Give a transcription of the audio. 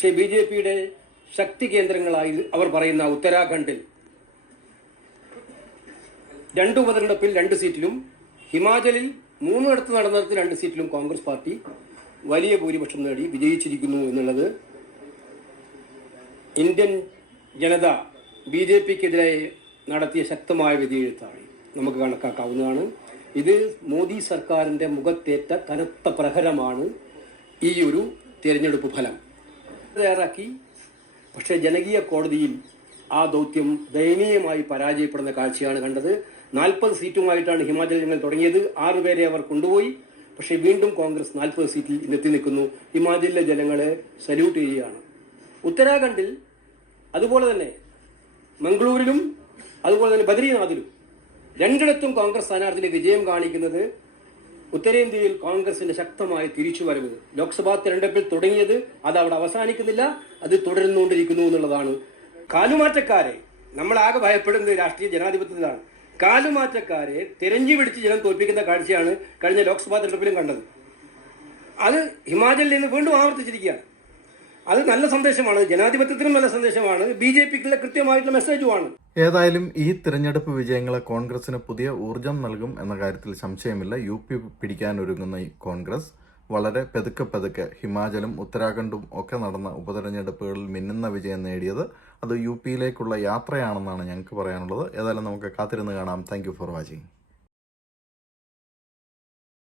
പക്ഷേ B J പിയുടെ ശക്തി കേന്ദ്രങ്ങളായി അവർ പറയുന്ന ഉത്തരാഖണ്ഡിൽ രണ്ട് ഉപതെരഞ്ഞെടുപ്പിൽ രണ്ട് സീറ്റിലും ഹിമാചലിൽ മൂന്നിടത്ത് നടന്നിടത്ത് രണ്ട് സീറ്റിലും കോൺഗ്രസ് പാർട്ടി വലിയ ഭൂരിപക്ഷം നേടി വിജയിച്ചിരിക്കുന്നു എന്നുള്ളത് ഇന്ത്യൻ ജനത ബി ജെ പിക്കെതിരെ നടത്തിയ ശക്തമായ വിധിയെഴുത്താണ്. നമുക്ക് കണക്കാക്കാവുന്നതാണ്. ഇത് മോദി സർക്കാരിന്റെ മുഖത്തേറ്റ കനത്ത പ്രഹരമാണ് ഈ ഒരു തിരഞ്ഞെടുപ്പ് ഫലം. തയ്യാറാക്കി. പക്ഷേ ജനകീയ കോടതിയിൽ ആ ദൗത്യം ദയനീയമായി പരാജയപ്പെടുന്ന കാഴ്ചയാണ് കണ്ടത്. നാൽപ്പത് സീറ്റുമായിട്ടാണ് ഹിമാചൽ ഞങ്ങൾ തുടങ്ങിയത്. ആറുപേരെ അവർ കൊണ്ടുപോയി. പക്ഷേ വീണ്ടും കോൺഗ്രസ് നാൽപ്പത് സീറ്റിൽ ഇന്നെത്തി നിൽക്കുന്നു. ഹിമാചലിലെ ജനങ്ങളെ സല്യൂട്ട് ചെയ്യുകയാണ്. ഉത്തരാഖണ്ഡിൽ അതുപോലെ തന്നെ മംഗളൂരിലും അതുപോലെ തന്നെ ബദ്രീനാഥിലും രണ്ടിടത്തും കോൺഗ്രസ് സ്ഥാനാർത്ഥിയുടെ വിജയം കാണിക്കുന്നത് ഉത്തരേന്ത്യയിൽ കോൺഗ്രസിന്റെ ശക്തമായ തിരിച്ചുവരവ്. ലോക്സഭാ തെരഞ്ഞെടുപ്പിൽ തുടങ്ങിയത് അത് അവിടെ അവസാനിക്കുന്നില്ല അത് തുടരുന്നുകൊണ്ടിരിക്കുന്നു എന്നുള്ളതാണ്. കാലുമാറ്റക്കാരെ നമ്മളാകെ ഭയപ്പെടുന്നത് രാഷ്ട്രീയ ജനാധിപത്യത്തിലാണ്. കാലുമാറ്റക്കാരെ തിരഞ്ഞു പിടിച്ച് ജനം തോൽപ്പിക്കുന്ന കാഴ്ചയാണ് കഴിഞ്ഞ ലോക്സഭാ തെരഞ്ഞെടുപ്പിലും കണ്ടത്. അത് ഹിമാചലിൽ നിന്ന് വീണ്ടും ആവർത്തിച്ചിരിക്കുകയാണ്. അത് നല്ല സന്ദേശമാണ്. ജനാധിപത്യത്തിനും നല്ല സന്ദേശമാണ്. ബി ജെ പിക്കുള്ള കൃത്യമായിട്ടുള്ള മെസ്സേജുമാണ്. ഏതായാലും ഈ തിരഞ്ഞെടുപ്പ് വിജയങ്ങളെ കോൺഗ്രസിന് പുതിയ ഊർജം നൽകും എന്ന കാര്യത്തിൽ സംശയമില്ല. യു പി പിടിക്കാനൊരുങ്ങുന്ന ഈ കോൺഗ്രസ് വളരെ പെതുക്കെ പെതുക്കെ ഹിമാചലും ഉത്തരാഖണ്ഡും ഒക്കെ നടന്ന ഉപതെരഞ്ഞെടുപ്പുകളിൽ മിന്നുന്ന വിജയം നേടിയത് അത് യു പിയിലേക്കുള്ള യാത്രയാണെന്നാണ് ഞങ്ങൾക്ക് പറയാനുള്ളത്. ഏതായാലും നമുക്ക് കാത്തിരുന്ന് കാണാം. Thank for watching